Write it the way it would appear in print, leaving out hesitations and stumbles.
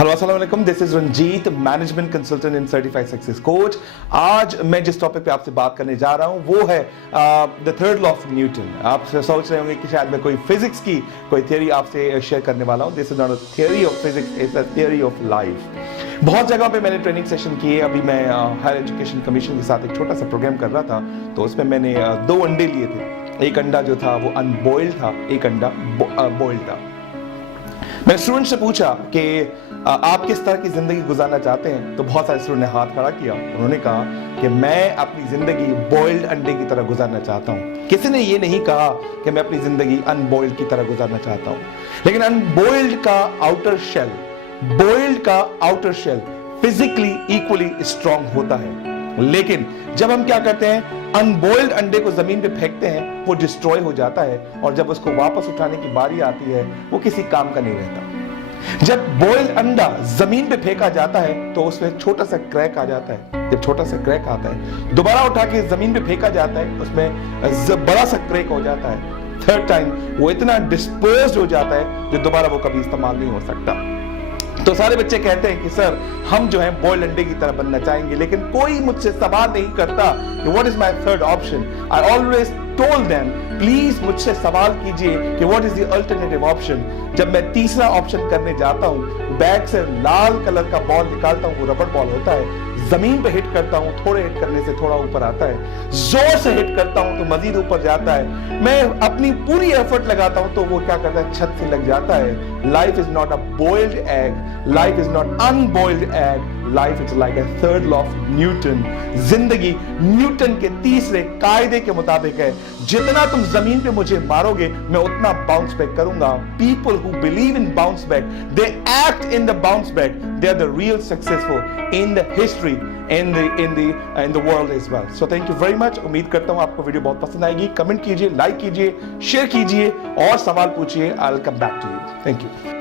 Hello अस्सलाम वालेकुम, this is Ranjit, management consultant and certified success coach. आज मैं जिस टॉपिक पे आपसे बात करने जा रहा हूँ वो है the third law of Newton. आप सोच रहे होंगे कि शायद मैं कोई फिजिक्स की कोई थियरी आपसे शेयर करने वाला हूँ। This is not a theory of physics, it's a theory of life. बहुत जगह पे मैंने ट्रेनिंग सेशन किए। अभी मैं हायर एजुकेशन कमीशन के साथ एक छोटा सा प्रोग्राम कर रहा था, तो उसमें मैंने 2 अंडे लिए थे। एक अंडा जो था वो अनबॉइल्ड था, एक अंडा बॉइल्ड था। मैंने स्टूडेंट से पूछा कि आप किस तरह की जिंदगी गुजारना चाहते हैं, तो बहुत सारे स्टूडेंट ने हाथ खड़ा किया। उन्होंने कहा कि मैं अपनी जिंदगी बॉइल्ड अंडे की तरह गुजारना चाहता हूं। किसी ने ये नहीं कहा कि मैं अपनी जिंदगी अनबॉइल्ड की तरह गुजारना चाहता हूं। लेकिन अनबॉइल्ड का आउटर शेल, बॉइल्ड का outer shell physically equally strong होता है। लेकिन जब हम क्या करते हैं, अनबॉइल्ड अंडे को जमीन पे फेंकते हैं, वो डिस्ट्रॉय हो जाता है, और जब उसको वापस उठाने की बारी आती है वो किसी काम का नहीं रहता। जब बॉइल्ड अंडा जमीन पे फेंका जाता है तो उसमें छोटा सा क्रैक आ जाता है। जब छोटा सा क्रैक आता है, दोबारा उठा के जमीन पे फेंका जाता है, उसमें बड़ा सा क्रैक हो जाता है। थर्ड टाइम वो इतना डिस्पर्स्ड हो जाता है जो दोबारा वो कभी इस्तेमाल नहीं हो सकता। तो सारे बच्चे कहते हैं कि सर हम जो है बॉइल्ड अंडे की तरह बनना चाहेंगे, लेकिन कोई मुझसे सवाल नहीं करता कि what is my third option. I always told them please मुझसे सवाल कीजिए कि what is the alternative option. जब मैं तीसरा ऑप्शन करने जाता हूं, बैग से लाल कलर का बॉल निकालता हूं, वो रबड़ बॉल होता है, जमीन पे हिट करता हूं, थोड़े हिट करने से थोड़ा ऊपर आता है, जोर से हिट करता हूं तो मजीद ऊपर जाता है, मैं अपनी पूरी एफर्ट लगाता हूं तो वो क्या करता है, छत से लग जाता है। Life is not a boiled egg, life is not unboiled egg, life is like a third law of Newton. जिंदगी न्यूटन के तीसरे कायदे के मुताबिक है, जितना तुम जमीन पे मुझे मारोगे मैं उतना बाउंस बैक करूंगा। People who believe in bounce back, they act in the bounce back, they are the real successful in the history, in the world as well. So thank you very much. उम्मीद करता हूँ आपको video बहुत पसंद आएगी। Comment कीजिए, like कीजिए, share कीजिए और सवाल पूछिए। I'll come back to you. Thank you.